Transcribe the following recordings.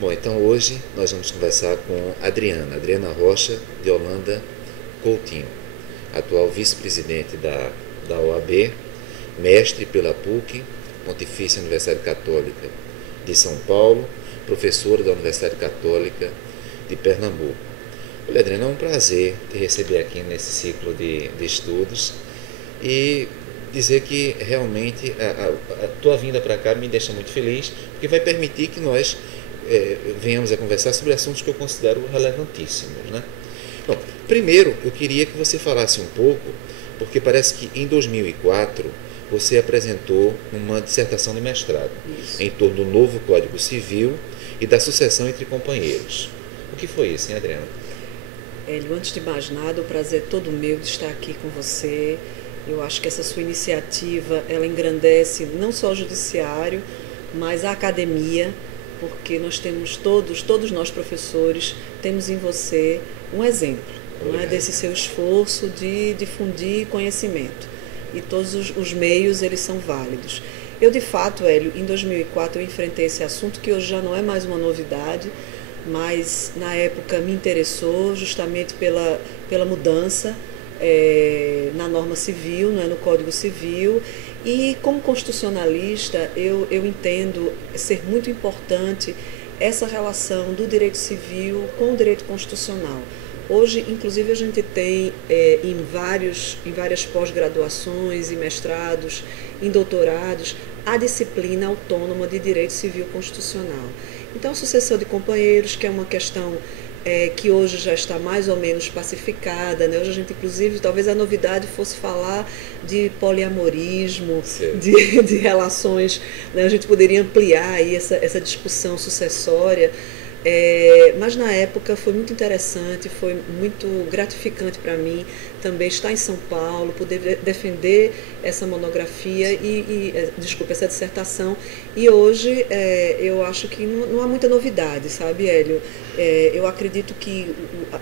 Bom, então hoje nós vamos conversar com Adriana Rocha de Holanda Coutinho, atual vice-presidente da OAB, mestre pela PUC, Pontifícia Universidade Católica de São Paulo, professora da Universidade Católica de Pernambuco. Olha, Adriana, é um prazer te receber aqui nesse ciclo de estudos e dizer que realmente a tua vinda para cá me deixa muito feliz, porque vai permitir que nós venhamos a conversar sobre assuntos que eu considero relevantíssimos, né? Bom, primeiro eu queria que você falasse um pouco, porque parece que em 2004 você apresentou uma dissertação de mestrado em torno do novo Código Civil e da sucessão entre companheiros. O que foi isso, hein, Adriana? Hélio, antes de mais nada, o prazer é todo meu de estar aqui com você. Eu acho que essa sua iniciativa, ela engrandece não só o judiciário, mas a academia, porque nós temos todos nós professores, temos em você um exemplo, não é, desse seu esforço de difundir conhecimento. E todos os meios, eles são válidos. Eu, de fato, Hélio, em 2004 eu enfrentei esse assunto, que hoje já não é mais uma novidade, mas na época me interessou justamente pela mudança na norma civil, não é, no Código Civil. E como constitucionalista, eu entendo ser muito importante essa relação do direito civil com o direito constitucional. Hoje, inclusive, a gente tem em várias pós-graduações e mestrados, em doutorados, a disciplina autônoma de direito civil constitucional. Então, a sucessão de companheiros, que é uma questão que hoje já está mais ou menos pacificada, né? Hoje a gente, inclusive, talvez a novidade fosse falar de poliamorismo, de relações, né? A gente poderia ampliar aí essa discussão sucessória. Mas na época foi muito interessante, foi muito gratificante para mim também estar em São Paulo, poder defender essa monografia essa dissertação. E hoje eu acho que não há muita novidade, sabe, Hélio? Eu acredito que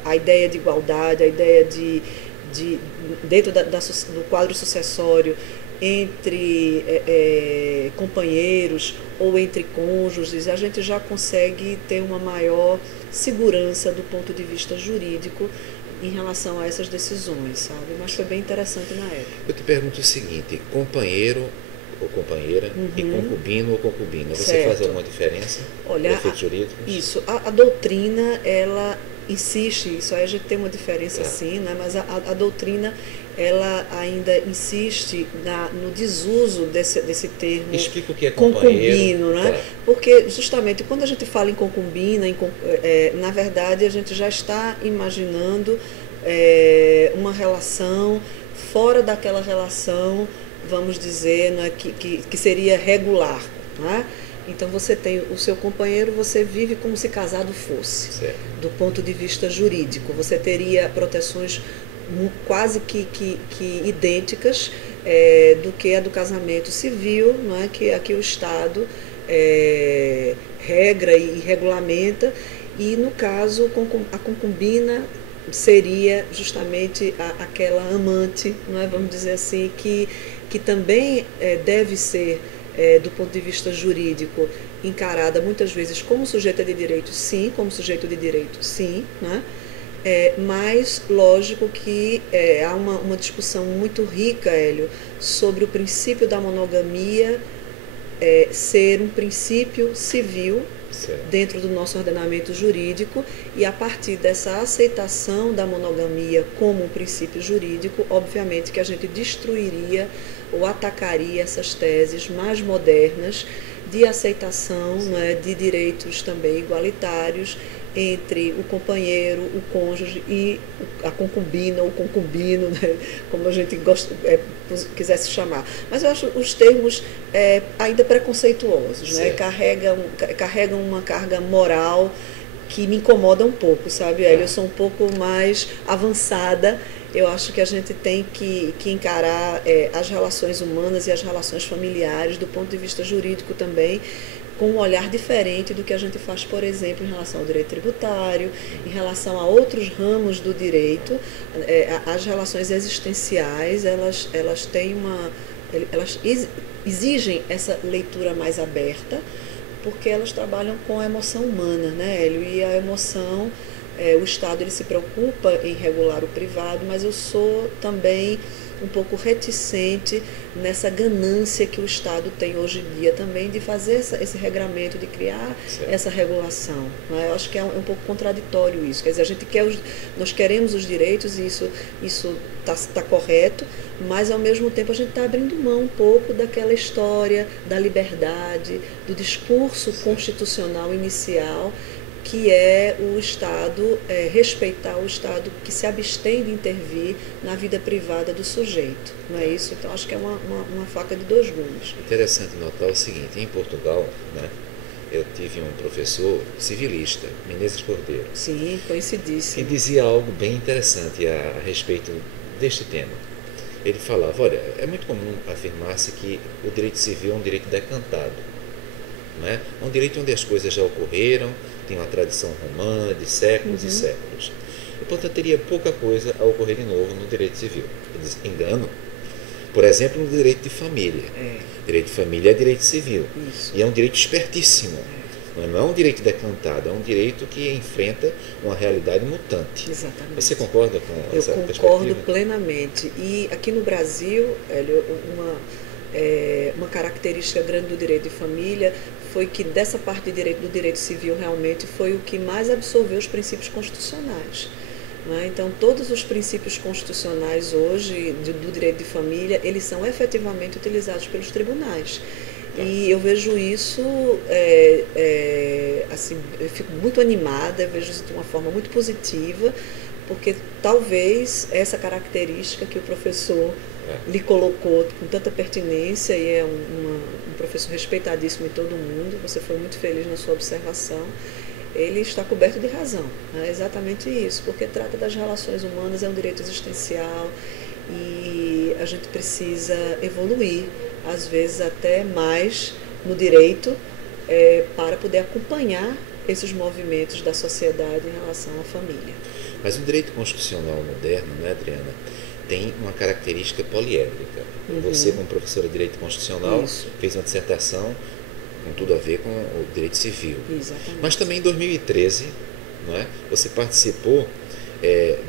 a ideia de igualdade, a ideia de dentro do quadro sucessório, entre companheiros ou entre cônjuges, a gente já consegue ter uma maior segurança do ponto de vista jurídico em relação a essas decisões, sabe? Mas foi bem interessante na época. Eu te pergunto o seguinte: companheiro ou companheira e concubino ou concubina, você Certo. faz alguma diferença? Olha, efeitos jurídicos? Isso, a doutrina, ela insiste, isso aí a gente tem uma diferença sim, né? Mas a doutrina, ela ainda insiste no desuso desse termo. Explica o que é concubino, né? Claro. Porque justamente quando a gente fala em concubina, na verdade a gente já está imaginando uma relação fora daquela relação, vamos dizer, né, que seria regular, né? Então você tem o seu companheiro, você vive como se casado fosse. Certo. Do ponto de vista jurídico, você teria proteções quase que idênticas do que a do casamento civil, não é? Que aqui o Estado regra e regulamenta. E no caso a concubina seria justamente aquela amante, não é? Vamos dizer assim, que também deve ser, do ponto de vista jurídico, encarada muitas vezes como sujeita de direito, sim, como sujeito de direito, sim, né? Mas lógico que há uma discussão muito rica, Hélio, sobre o princípio da monogamia ser um princípio civil, certo, dentro do nosso ordenamento jurídico, e a partir dessa aceitação da monogamia como um princípio jurídico, obviamente que a gente destruiria ou atacaria essas teses mais modernas de aceitação, né, de direitos também igualitários entre o companheiro, o cônjuge e a concubina ou concubino, né, como a gente quisesse chamar. Mas eu acho os termos ainda preconceituosos, né, carregam uma carga moral que me incomoda um pouco, sabe, Hélio? Eu sou um pouco mais avançada. Eu acho que a gente tem que encarar as relações humanas e as relações familiares do ponto de vista jurídico também, com um olhar diferente do que a gente faz, por exemplo, em relação ao direito tributário, em relação a outros ramos do direito. As relações existenciais, elas exigem essa leitura mais aberta, porque elas trabalham com a emoção humana, né, Hélio? E a emoção, o Estado ele se preocupa em regular o privado, mas eu sou também um pouco reticente nessa ganância que o Estado tem hoje em dia também de fazer esse regramento, de criar essa regulação. Né? Eu acho que é um pouco contraditório isso. Quer dizer, a gente nós queremos os direitos e isso está correto, mas ao mesmo tempo a gente está abrindo mão um pouco daquela história da liberdade, do discurso constitucional inicial, que é o Estado, respeitar o Estado que se abstém de intervir na vida privada do sujeito. Não é isso? Então, acho que é uma faca de dois gumes. Interessante notar o seguinte, em Portugal, né, eu tive um professor civilista, Menezes Cordeiro. Sim, coincidíssimo. Que dizia algo bem interessante a respeito deste tema. Ele falava, olha, é muito comum afirmar-se que o direito civil é um direito decantado. Né? É um direito onde as coisas já ocorreram, tem uma tradição romana de séculos e séculos. E, portanto, teria pouca coisa a ocorrer de novo no direito civil. Eles enganam. Por exemplo, no direito de família. Direito de família é direito civil. Isso. E é um direito espertíssimo. Não é um direito decantado, é um direito que enfrenta uma realidade mutante. Exatamente. Você concorda com essa perspectiva? Eu concordo plenamente. E aqui no Brasil, Hélio, uma característica grande do direito de família foi que dessa parte do direito civil realmente foi o que mais absorveu os princípios constitucionais. Né? Então, todos os princípios constitucionais hoje do direito de família, eles são efetivamente utilizados pelos tribunais. E eu vejo isso, assim, eu fico muito animada, eu vejo isso de uma forma muito positiva, porque talvez essa característica que o professor lhe colocou com tanta pertinência, e é um professor respeitadíssimo em todo mundo, você foi muito feliz na sua observação, ele está coberto de razão. É exatamente isso, porque trata das relações humanas, é um direito existencial e a gente precisa evoluir, às vezes até mais no direito, para poder acompanhar esses movimentos da sociedade em relação à família. Mas o direito constitucional moderno, né, Adriana, tem uma característica poliédrica. Você, como professora de direito constitucional, fez uma dissertação com tudo a ver com o direito civil. Exatamente. Mas também em 2013, não é, você participou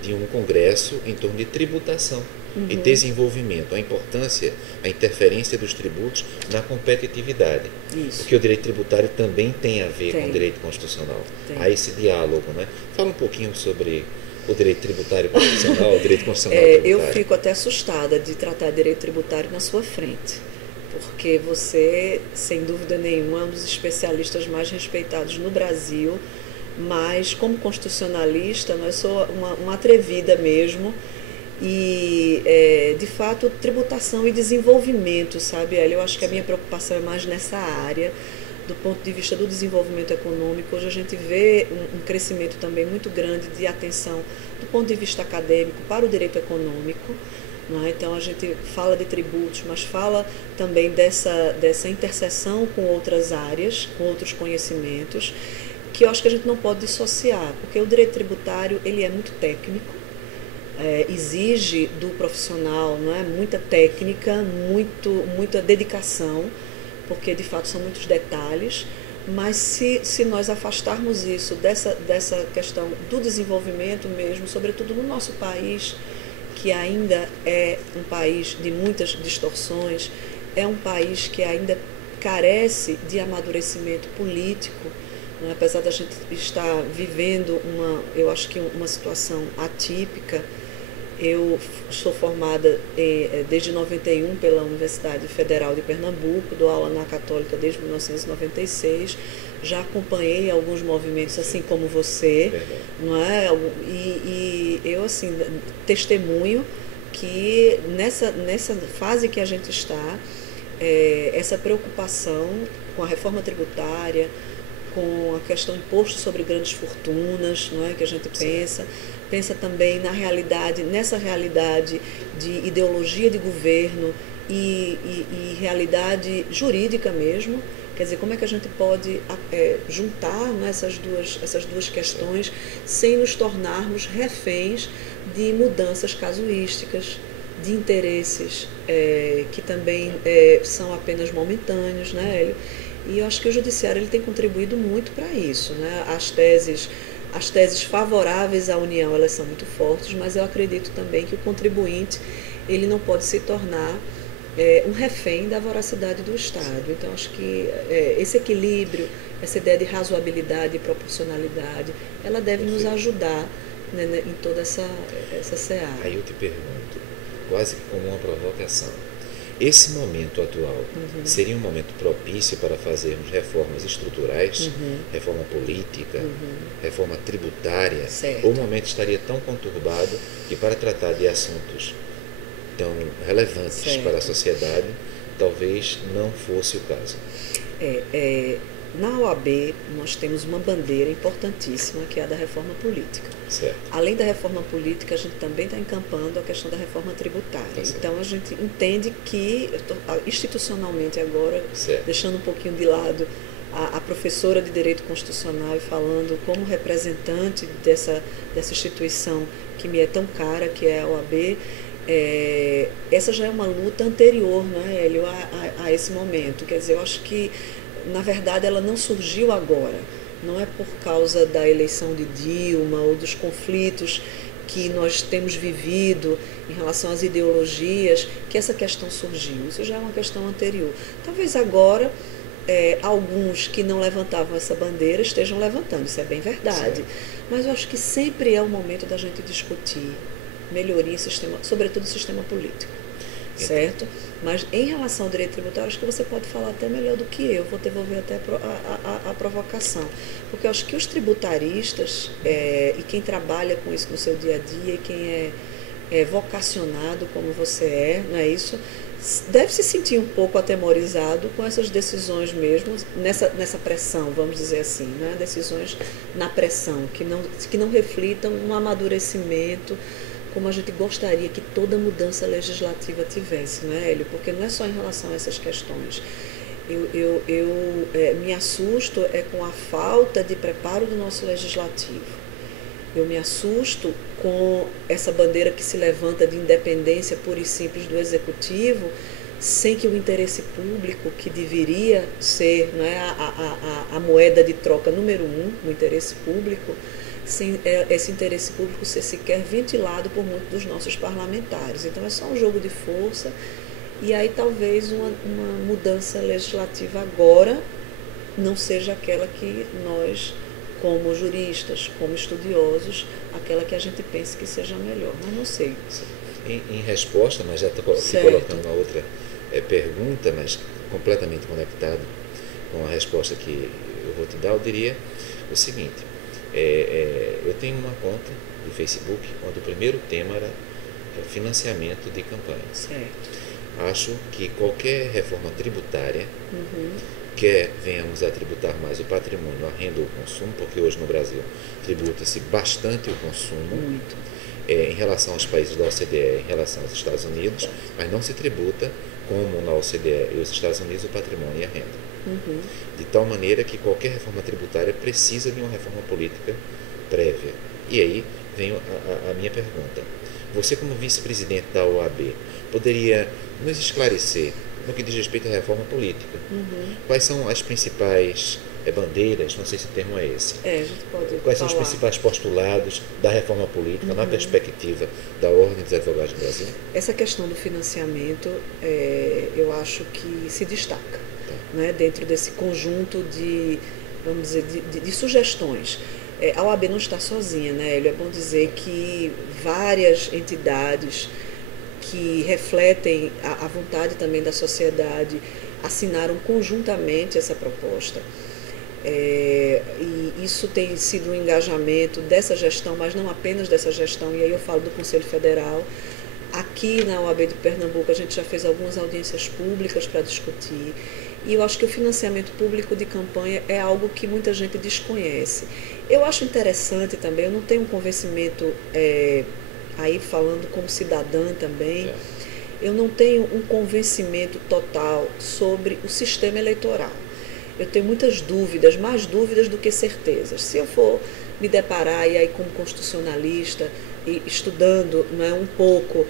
de um congresso em torno de tributação e desenvolvimento, a importância, a interferência dos tributos na competitividade. Isso. Porque o direito tributário também tem a ver com o direito constitucional. Há esse diálogo. Né? Fala um pouquinho sobre o direito tributário constitucional, o direito constitucional tributário. Eu fico até assustada de tratar direito tributário na sua frente, porque você, sem dúvida nenhuma, é um dos especialistas mais respeitados no Brasil, mas como constitucionalista, eu sou uma atrevida mesmo, e de fato tributação e desenvolvimento, sabe? Eu acho que a minha preocupação é mais nessa área, do ponto de vista do desenvolvimento econômico. Hoje a gente vê um crescimento também muito grande de atenção do ponto de vista acadêmico para o direito econômico. Então a gente fala de tributos, mas fala também dessa interseção com outras áreas, com outros conhecimentos, que eu acho que a gente não pode dissociar, porque o direito tributário ele é muito técnico, exige do profissional, muita técnica, muita dedicação, porque de fato são muitos detalhes, mas se nós afastarmos isso dessa questão do desenvolvimento mesmo, sobretudo no nosso país, que ainda é um país de muitas distorções, é um país que ainda carece de amadurecimento político, apesar da gente estar vivendo eu acho que uma situação atípica. Eu sou formada desde 91 pela Universidade Federal de Pernambuco, dou aula na Católica desde 1996, já acompanhei alguns movimentos assim como você, não é? E eu assim testemunho que nessa fase que a gente está, essa preocupação com a reforma tributária, com a questão do imposto sobre grandes fortunas, não é, que a gente pensa também nessa realidade de ideologia de governo e realidade jurídica mesmo. Quer dizer, como é que a gente pode juntar, né, essas duas questões sem nos tornarmos reféns de mudanças casuísticas, de interesses que também são apenas momentâneos, né, Hélio? E eu acho que o judiciário ele tem contribuído muito para isso, né? As teses favoráveis à União, elas são muito fortes, mas eu acredito também que o contribuinte, ele não pode se tornar um refém da voracidade do Estado. Então, acho que esse equilíbrio, essa ideia de razoabilidade e proporcionalidade, ela deve nos ajudar, né, em toda essa seara. Aí eu te pergunto, quase que como uma provocação, esse momento atual seria um momento propício para fazermos reformas estruturais, reforma política, reforma tributária, certo. ou o momento estaria tão conturbado que para tratar de assuntos tão relevantes certo. para a sociedade, talvez não fosse o caso? Na OAB, nós temos uma bandeira importantíssima, que é a da reforma política. Certo. Além da reforma política, a gente também está encampando a questão da reforma tributária. Então, a gente entende que, institucionalmente agora, certo. deixando um pouquinho de lado a professora de Direito Constitucional e falando como representante dessa instituição que me é tão cara, que é a OAB, essa já é uma luta anterior, né, Hélio, a esse momento. Quer dizer, eu acho que, na verdade, ela não surgiu agora. Não é por causa da eleição de Dilma ou dos conflitos que nós temos vivido em relação às ideologias que essa questão surgiu. Isso já é uma questão anterior. Talvez agora alguns que não levantavam essa bandeira estejam levantando, isso é bem verdade. Sim. Mas eu acho que sempre é o momento da gente discutir melhoria em sistema, sobretudo sistema político. Certo? Mas em relação ao direito tributário, acho que você pode falar até melhor do que eu. Vou devolver até a provocação. Porque eu acho que os tributaristas e quem trabalha com isso no seu dia a dia, e quem é vocacionado como você não é isso? Deve se sentir um pouco atemorizado com essas decisões mesmo, nessa pressão, vamos dizer assim, né? Decisões na pressão, que não reflitam um amadurecimento como a gente gostaria que toda mudança legislativa tivesse, né, Hélio? Porque não é só em relação a essas questões. Eu me assusto com a falta de preparo do nosso legislativo. Eu me assusto com essa bandeira que se levanta de independência pura e simples do executivo, sem que o interesse público, que deveria ser, né, a moeda de troca número 1, o interesse público, sem esse interesse público ser sequer ventilado por muitos dos nossos parlamentares. Então é só um jogo de força, e aí talvez uma mudança legislativa agora não seja aquela que nós, como juristas, como estudiosos, aquela que a gente pensa que seja melhor, mas não sei. Em resposta, mas já estou colocando uma outra pergunta, mas completamente conectado com a resposta que eu vou te dar, eu diria o seguinte: eu tenho uma conta do Facebook onde o primeiro tema era financiamento de campanha. Certo. Acho que qualquer reforma tributária, quer venhamos a tributar mais o patrimônio, a renda ou o consumo, porque hoje no Brasil tributa-se bastante o consumo. Muito. Em relação aos países da OCDE, em relação aos Estados Unidos, mas não se tributa como na OCDE e os Estados Unidos o patrimônio e a renda. De tal maneira que qualquer reforma tributária precisa de uma reforma política prévia. E aí vem a minha pergunta. Você, como vice-presidente da OAB, poderia nos esclarecer no que diz respeito à reforma política? Quais são as principais bandeiras, não sei se o termo é esse, a gente pode quais são os principais postulados da reforma política na perspectiva da Ordem dos Advogados do Brasil? Essa questão do financiamento, eu acho que se destaca, né, dentro desse conjunto de, vamos dizer, de sugestões. A OAB não está sozinha, né, Hélio? É bom dizer que várias entidades que refletem a vontade também da sociedade assinaram conjuntamente essa proposta. E isso tem sido um engajamento dessa gestão, mas não apenas dessa gestão, e aí eu falo do Conselho Federal. Aqui na OAB de Pernambuco a gente já fez algumas audiências públicas para discutir, e eu acho que o financiamento público de campanha é algo que muita gente desconhece. Eu acho interessante também, eu não tenho um convencimento, aí falando como cidadã também, eu não tenho um convencimento total sobre o sistema eleitoral. Eu tenho muitas dúvidas, mais dúvidas do que certezas. Se eu for me deparar, e aí como constitucionalista, e estudando, não é, um pouco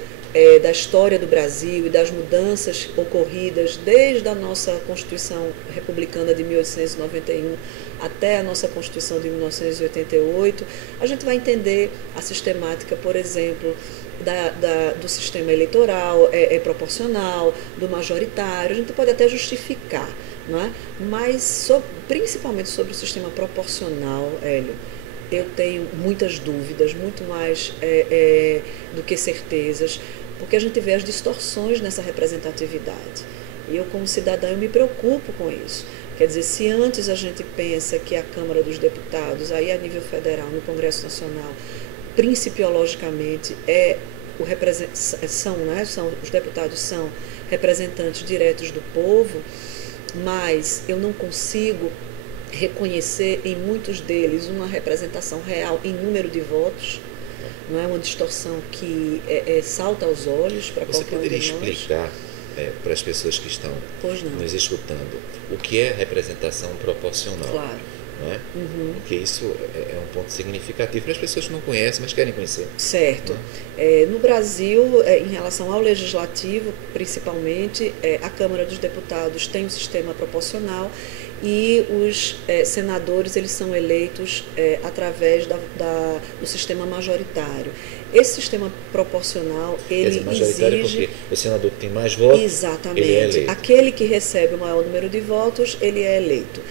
da história do Brasil e das mudanças ocorridas desde a nossa Constituição Republicana de 1891 até a nossa Constituição de 1988, a gente vai entender a sistemática, por exemplo, do sistema eleitoral proporcional, do majoritário. A gente pode até justificar, não é? Mas principalmente sobre o sistema proporcional, Hélio, eu tenho muitas dúvidas, muito mais do que certezas, porque a gente vê as distorções nessa representatividade. E eu, como cidadã, eu me preocupo com isso. Quer dizer, se antes a gente pensa que a Câmara dos Deputados, aí a nível federal, no Congresso Nacional, principiologicamente os deputados são representantes diretos do povo, mas eu não consigo reconhecer em muitos deles uma representação real em número de votos. Não é uma distorção que salta aos olhos para qualquer um de nós. Você poderia explicar para as pessoas que estão nos escutando o que é representação proporcional? Claro. Não é? Porque isso é um ponto significativo para as pessoas que não conhecem, mas querem conhecer. Certo. No Brasil, em relação ao legislativo, principalmente, a Câmara dos Deputados tem um sistema proporcional e os senadores eles são eleitos através do sistema majoritário. Esse sistema proporcional, ele majoritário exige... porque o senador que tem mais votos, exatamente, ele é eleito. Aquele que recebe o maior número de votos, ele é eleito.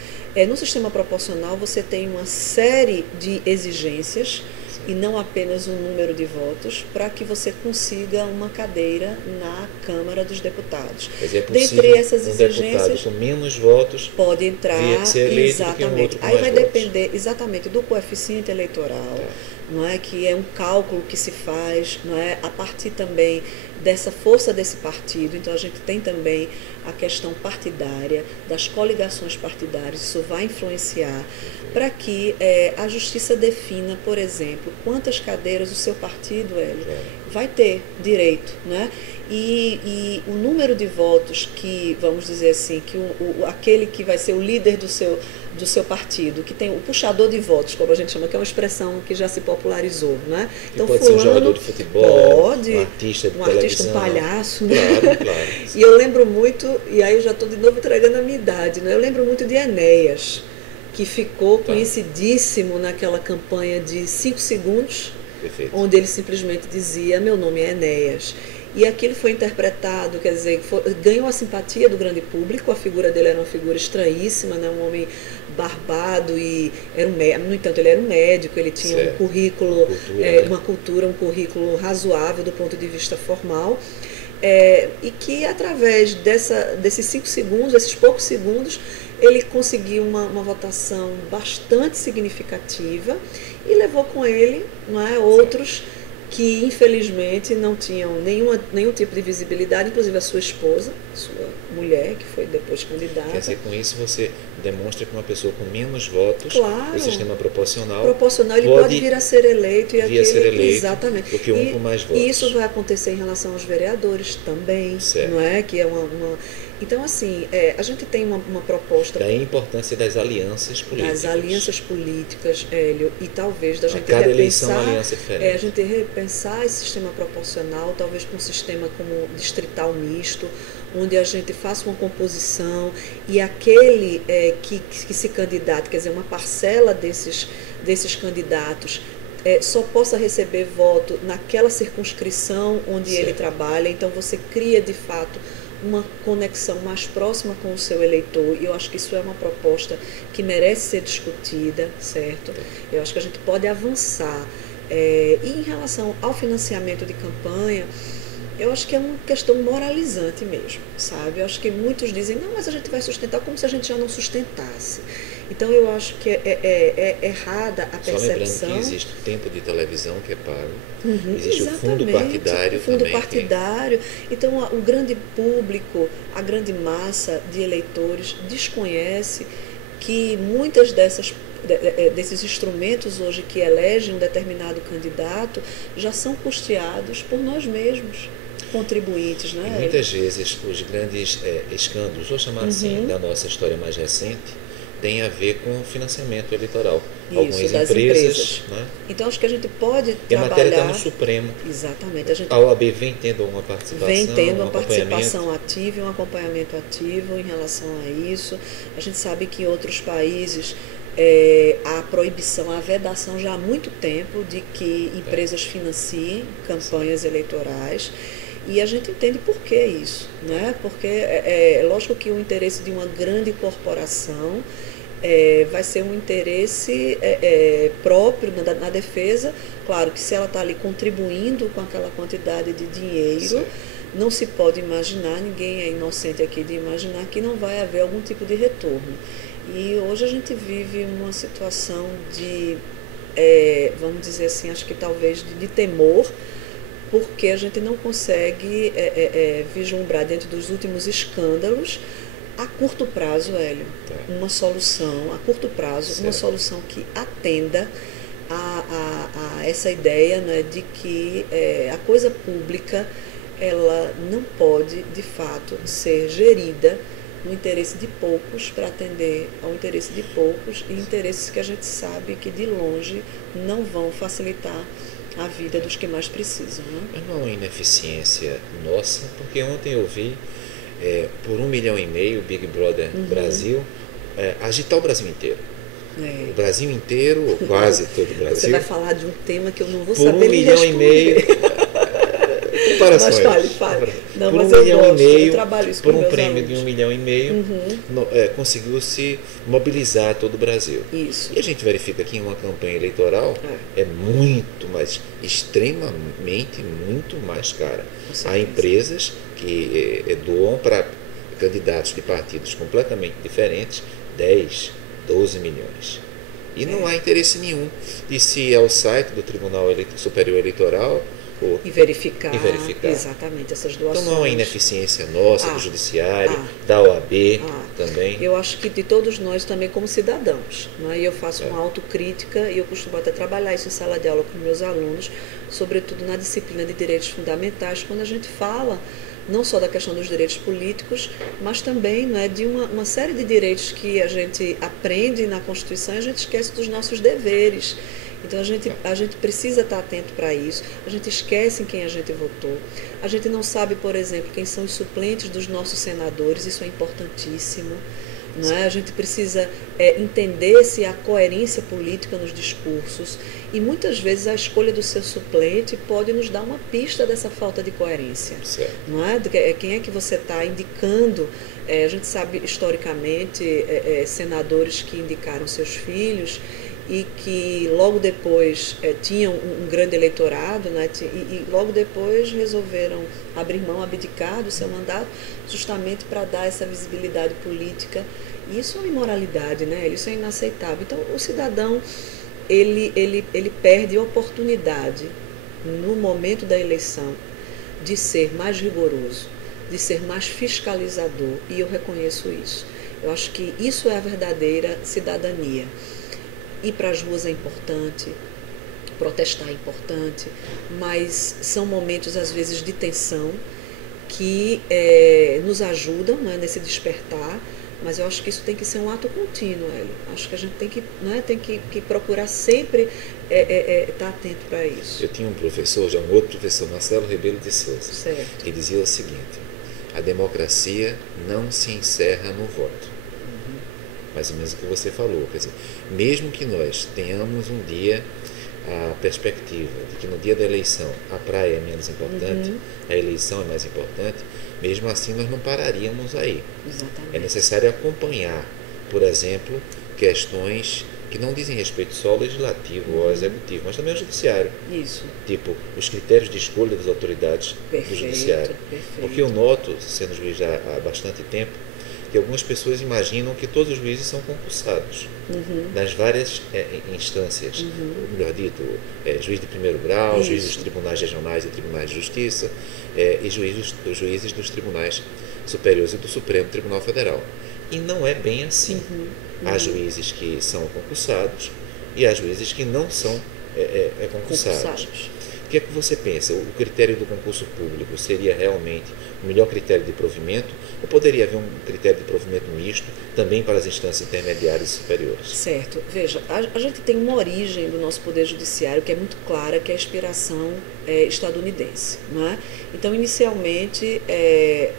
No sistema proporcional, você tem uma série de exigências, e não apenas um número de votos, para que você consiga uma cadeira na Câmara dos Deputados. Dentre essas exigências, com menos votos pode entrar, ser eleito. Exatamente. Aí vai depender exatamente do coeficiente eleitoral, não é, que é um cálculo que se faz, não é, a partir também dessa força desse partido. Então a gente tem também a questão partidária, das coligações partidárias, isso vai influenciar para que a justiça defina, por exemplo, quantas cadeiras o seu partido vai ter direito, né? E o número de votos que, vamos dizer assim, que aquele que vai ser o líder do seu partido, que tem o puxador de votos, como a gente chama, que é uma expressão que já se popularizou, né? Então, pode ser um jogador de futebol, um artista de televisão, um palhaço, né? Claro. E eu lembro muito, e aí eu já estou de novo entregando a minha idade, né? Eu lembro muito de Enéas, que ficou conhecidíssimo naquela campanha de 5 segundos, Perfeito. Onde ele simplesmente dizia: meu nome é Enéas. E aquilo foi interpretado, quer dizer, ganhou a simpatia do grande público. A figura dele era uma figura estranhíssima, né? Um homem barbado, e no entanto ele era um médico, ele tinha um currículo, um currículo razoável do ponto de vista formal. E que através desses 5 segundos, esses poucos segundos, ele conseguiu uma votação bastante significativa e levou com ele, não é, outros que infelizmente não tinham nenhum tipo de visibilidade, inclusive a sua esposa, sua mulher, que foi depois candidata. Quer dizer, com isso você demonstra que uma pessoa com menos votos, o sistema proporcional ele pode vir a ser eleito. Exatamente. Do que com mais votos. E isso vai acontecer em relação aos vereadores também, não é? Que é Então, assim, a gente tem uma proposta... Daí a importância das alianças políticas. Das alianças políticas, Hélio, e talvez da gente cada eleição uma aliança diferente. A gente repensar esse sistema proporcional, talvez com um sistema como distrital misto, onde a gente faça uma composição e aquele que se candidata, quer dizer, uma parcela desses candidatos, só possa receber voto naquela circunscrição onde ele trabalha. Então você cria, de fato, uma conexão mais próxima com o seu eleitor, e eu acho que isso é uma proposta que merece ser discutida, certo? Eu acho que a gente pode avançar. E em relação ao financiamento de campanha, eu acho que é uma questão moralizante mesmo, sabe? Eu acho que muitos dizem: não, mas a gente vai sustentar, como se a gente já não sustentasse. Então eu acho que é errada a percepção. Só lembrando que existe o tempo de televisão que é pago, existe o fundo partidário também. Então o grande público, a grande massa de eleitores desconhece que muitas desses instrumentos hoje que elegem um determinado candidato já são custeados por nós mesmos, contribuintes, né? E muitas vezes os grandes escândalos, vou chamar assim, da nossa história mais recente, tem a ver com o financiamento eleitoral. Isso, Algumas das empresas. Né? Então, acho que a gente pode E a matéria está trabalhar... no Supremo. Exatamente. A OAB vem tendo uma participação, vem tendo um uma acompanhamento. participação ativa e um acompanhamento ativo em relação a isso. A gente sabe que em outros países há proibição, há vedação já há muito tempo de que empresas financiem campanhas eleitorais. E a gente entende por que isso, né? Porque é lógico que o interesse de uma grande corporação vai ser um interesse próprio na defesa. Claro que se ela está ali contribuindo com aquela quantidade de dinheiro, Sim. não se pode imaginar, ninguém é inocente aqui de imaginar que não vai haver algum tipo de retorno. E hoje a gente vive uma situação de, vamos dizer assim, acho que talvez de temor, porque a gente não consegue vislumbrar dentro dos últimos escândalos a curto prazo, Hélio, uma solução, a curto prazo, certo. Uma solução que atenda a essa ideia, né, de que a coisa pública ela não pode, de fato, ser gerida no interesse de poucos para atender ao interesse de poucos e interesses que a gente sabe que de longe não vão facilitar a vida dos que mais precisam. Né? Mas não é uma ineficiência nossa, porque ontem eu vi por 1,5 milhão o Big Brother Brasil agitar o Brasil inteiro. O Brasil inteiro, ou quase todo o Brasil. Você vai falar de um tema que eu não vou por saber 1,5 milhão. Comparações. Mas fale. Não, por mas 1,5 milhão, eu trabalho isso por com um meus prêmio alunos. de 1,5 milhão, conseguiu-se mobilizar todo o Brasil. Isso. E a gente verifica que em uma campanha eleitoral é muito mais, extremamente muito mais cara. Há empresas que doam para candidatos de partidos completamente diferentes 10, 12 milhões. E não há interesse nenhum de se ir ao site do Tribunal Superior Eleitoral e verificar. Exatamente essas doações. Então não há ineficiência nossa, do Judiciário, da OAB também. Eu acho que de todos nós também como cidadãos. Né? E eu faço uma autocrítica e eu costumo até trabalhar isso em sala de aula com meus alunos, sobretudo na disciplina de direitos fundamentais, quando a gente fala não só da questão dos direitos políticos, mas também, né, de uma série de direitos que a gente aprende na Constituição e a gente esquece dos nossos deveres. Então a gente precisa estar atento para isso, a gente esquece em quem a gente votou, a gente não sabe, por exemplo, quem são os suplentes dos nossos senadores, isso é importantíssimo. Não é? A gente precisa entender se há coerência política nos discursos e muitas vezes a escolha do seu suplente pode nos dar uma pista dessa falta de coerência. Certo. Não é? Quem é que você está indicando? A gente sabe historicamente senadores que indicaram seus filhos e que logo depois tinham um grande eleitorado, né, e logo depois resolveram abrir mão, abdicar do seu mandato, justamente para dar essa visibilidade política. E isso é uma imoralidade, né? Isso é inaceitável. Então, o cidadão, ele perde a oportunidade, no momento da eleição, de ser mais rigoroso, de ser mais fiscalizador, e eu reconheço isso. Eu acho que isso é a verdadeira cidadania. Ir para as ruas é importante, protestar é importante, mas são momentos, às vezes, de tensão que nos ajudam, né, nesse despertar, mas eu acho que isso tem que ser um ato contínuo, Hélio. Acho que a gente tem que procurar sempre estar atento para isso. Eu tinha um professor, já um outro professor, Marcelo Rebelo de Souza, Certo. que dizia o seguinte: a democracia não se encerra no voto. Mais ou menos o que você falou, quer dizer, mesmo que nós tenhamos um dia a perspectiva de que no dia da eleição a praia é menos importante, a eleição é mais importante, mesmo assim nós não pararíamos aí. Exatamente. É necessário acompanhar, por exemplo, questões que não dizem respeito só ao legislativo ou ao executivo, mas também ao judiciário. Isso. Tipo, os critérios de escolha das autoridades do judiciário. Perfeito. Porque eu noto, sendo juiz já há bastante tempo, que algumas pessoas imaginam que todos os juízes são concursados nas várias instâncias, melhor dito, juiz de primeiro grau, juiz dos tribunais regionais e tribunais de justiça, e juízes dos tribunais superiores e do Supremo Tribunal Federal. E não é bem assim. Há juízes que são concursados e há juízes que não são concursados. O que é que você pensa? O critério do concurso público seria realmente o melhor critério de provimento, ou poderia haver um critério de provimento misto também para as instâncias intermediárias e superiores? Certo. Veja, a gente tem uma origem do nosso Poder Judiciário que é muito clara, que é a inspiração estadunidense. Não é? Então, inicialmente,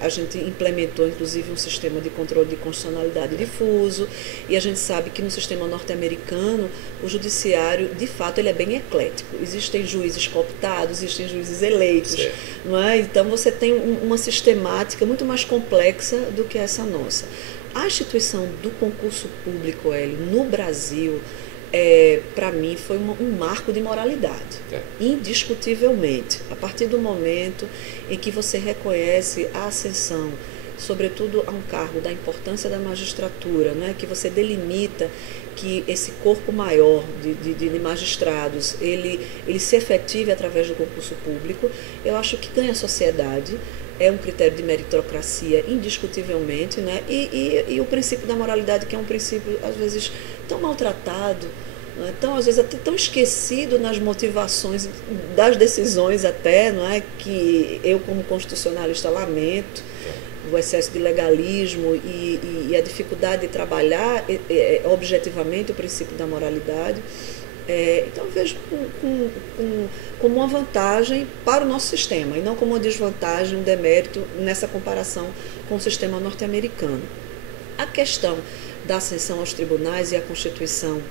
a gente implementou, inclusive, um sistema de controle de constitucionalidade difuso, e a gente sabe que no sistema norte-americano, o judiciário, de fato, ele é bem eclético. Existem juízes cooptados, existem juízes eleitos. Não é? Então, você tem uma sistemática muito mais complexa do que essa nossa. A instituição do concurso público, Hélio, no Brasil, para mim, foi um marco de moralidade, indiscutivelmente. A partir do momento em que você reconhece a ascensão, sobretudo a um cargo da importância da magistratura, né, que você delimita que esse corpo maior de magistrados, ele se efetive através do concurso público, eu acho que ganha a sociedade. É um critério de meritocracia, indiscutivelmente, né? E o princípio da moralidade, que é um princípio, às vezes, tão maltratado, né? Então, às vezes, até tão esquecido nas motivações das decisões até, não é? Que eu, como constitucionalista, lamento o excesso de legalismo e a dificuldade de trabalhar objetivamente o princípio da moralidade. Então, eu vejo como uma vantagem para o nosso sistema, e não como uma desvantagem, um demérito nessa comparação com o sistema norte-americano. A questão da ascensão aos tribunais, e a Constituição,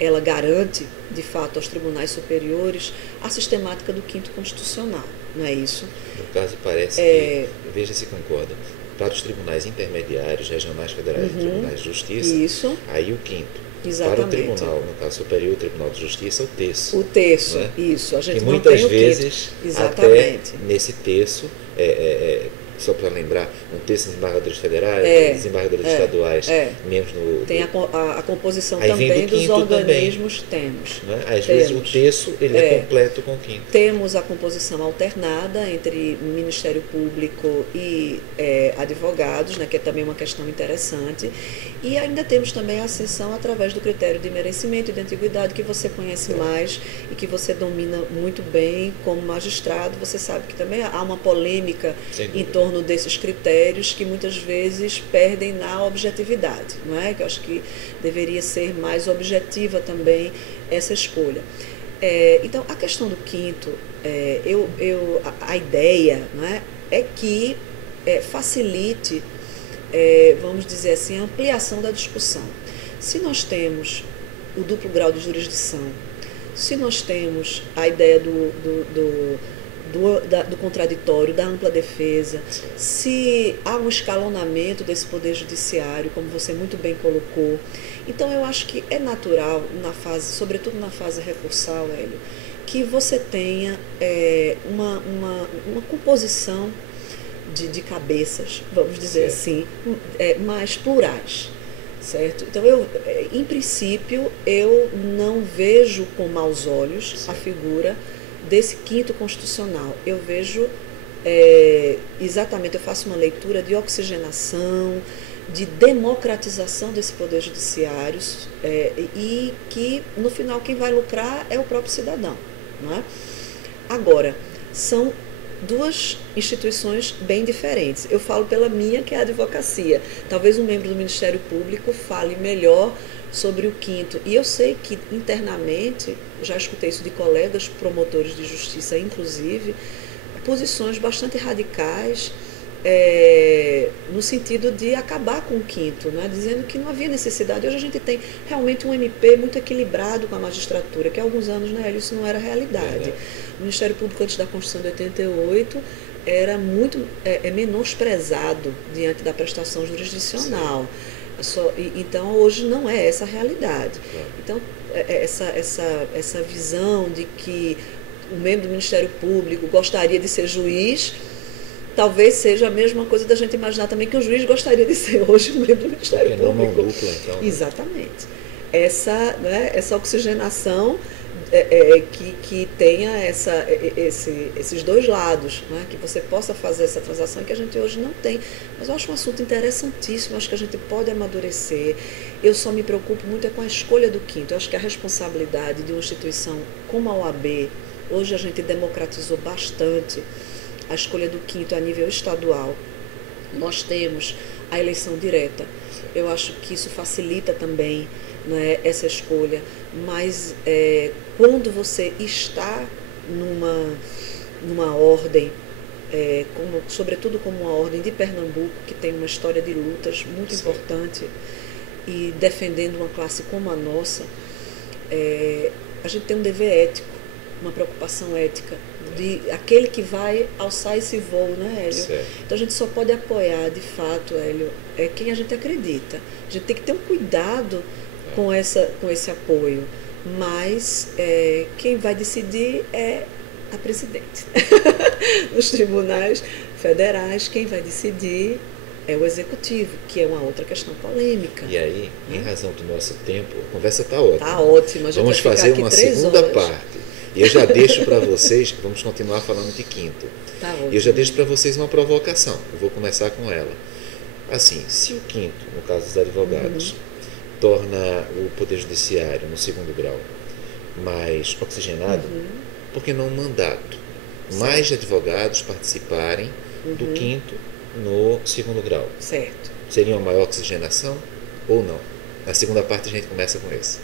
ela garante, de fato, aos tribunais superiores a sistemática do quinto constitucional, não é isso? No caso, parece que, veja se concorda, para os tribunais intermediários, regionais, federais e tribunais de justiça, isso. Aí o quinto. Exatamente. Para o tribunal, no caso superior, o Tribunal de Justiça, o terço. O terço, né? Isso. A gente e não muitas tem vezes, o quinto. Exatamente. Até nesse terço, só para lembrar, um terço de desembargadores federais, desembargadores estaduais, membros no... Tem a composição aí também dos organismos, também, temos. Né? Às vezes o terço ele é completo com o quinto. Temos a composição alternada entre Ministério Público e advogados, né, que é também uma questão interessante. E ainda temos também a ascensão através do critério de merecimento e de antiguidade, que você conhece mais e que você domina muito bem como magistrado. Você sabe que também há uma polêmica em torno desses critérios que muitas vezes perdem na objetividade, não é? Que eu acho que deveria ser mais objetiva também essa escolha. Então, a questão do quinto, a ideia, não é que facilite, vamos dizer assim, a ampliação da discussão. Se nós temos o duplo grau de jurisdição, se nós temos a ideia do contraditório, da ampla defesa, se há um escalonamento desse poder judiciário, como você muito bem colocou, então eu acho que é natural, sobretudo na fase recursal, Hélio, que você tenha uma composição de cabeças, vamos dizer assim, mais plurais. Certo? Então, em princípio, eu não vejo com maus olhos a figura desse quinto constitucional. Eu vejo exatamente, eu faço uma leitura de oxigenação, de democratização desse poder judiciário, e que, no final, quem vai lucrar é o próprio cidadão. Não é? Agora, são duas instituições bem diferentes. Eu falo pela minha, que é a advocacia. Talvez um membro do Ministério Público fale melhor sobre o quinto. E eu sei que, internamente, já escutei isso de colegas promotores de justiça, inclusive, posições bastante radicais, no sentido de acabar com o quinto, né? Dizendo que não havia necessidade. Hoje a gente tem realmente um MP muito equilibrado com a magistratura, que há alguns anos, né, isso não era realidade. O Ministério Público, antes da Constituição de 88, era muito menosprezado diante da prestação jurisdicional. Então, hoje não é essa a realidade. Então, essa visão de que o membro do Ministério Público gostaria de ser juiz, talvez seja a mesma coisa da gente imaginar também que o juiz gostaria de ser hoje o membro do Ministério Público. Não mão dupla, então. Exatamente. Essa oxigenação que tenha esses dois lados, né? Que você possa fazer essa transação que a gente hoje não tem. Mas eu acho um assunto interessantíssimo, acho que a gente pode amadurecer. Eu só me preocupo muito com a escolha do quinto. Eu acho que a responsabilidade de uma instituição como a OAB, hoje a gente democratizou bastante a escolha do quinto a nível estadual, nós temos a eleição direta. Eu acho que isso facilita também, né, essa escolha, mas quando você está numa ordem, sobretudo como uma ordem de Pernambuco, que tem uma história de lutas muito importante, e defendendo uma classe como a nossa, a gente tem um dever ético, uma preocupação ética, de aquele que vai alçar esse voo, né, Hélio? Certo. Então a gente só pode apoiar, de fato, Hélio, quem a gente acredita. A gente tem que ter um cuidado com esse apoio, mas quem vai decidir é a presidente. Nos tribunais federais, quem vai decidir é o executivo, que é uma outra questão polêmica. E aí, em razão do nosso tempo, a conversa está ótima. Está ótima. A gente vamos vai fazer ficar uma aqui 3 segunda horas. parte. E eu já deixo para vocês, vamos continuar falando de quinto. Tá ótimo. E eu já deixo para vocês uma provocação. Eu vou começar com ela. Assim, se o quinto, no caso dos advogados, torna o Poder Judiciário, no segundo grau, mais oxigenado, por que não um mandato? Mais advogados participarem do quinto no segundo grau. Certo. Seria uma maior oxigenação ou não? Na segunda parte a gente começa com esse.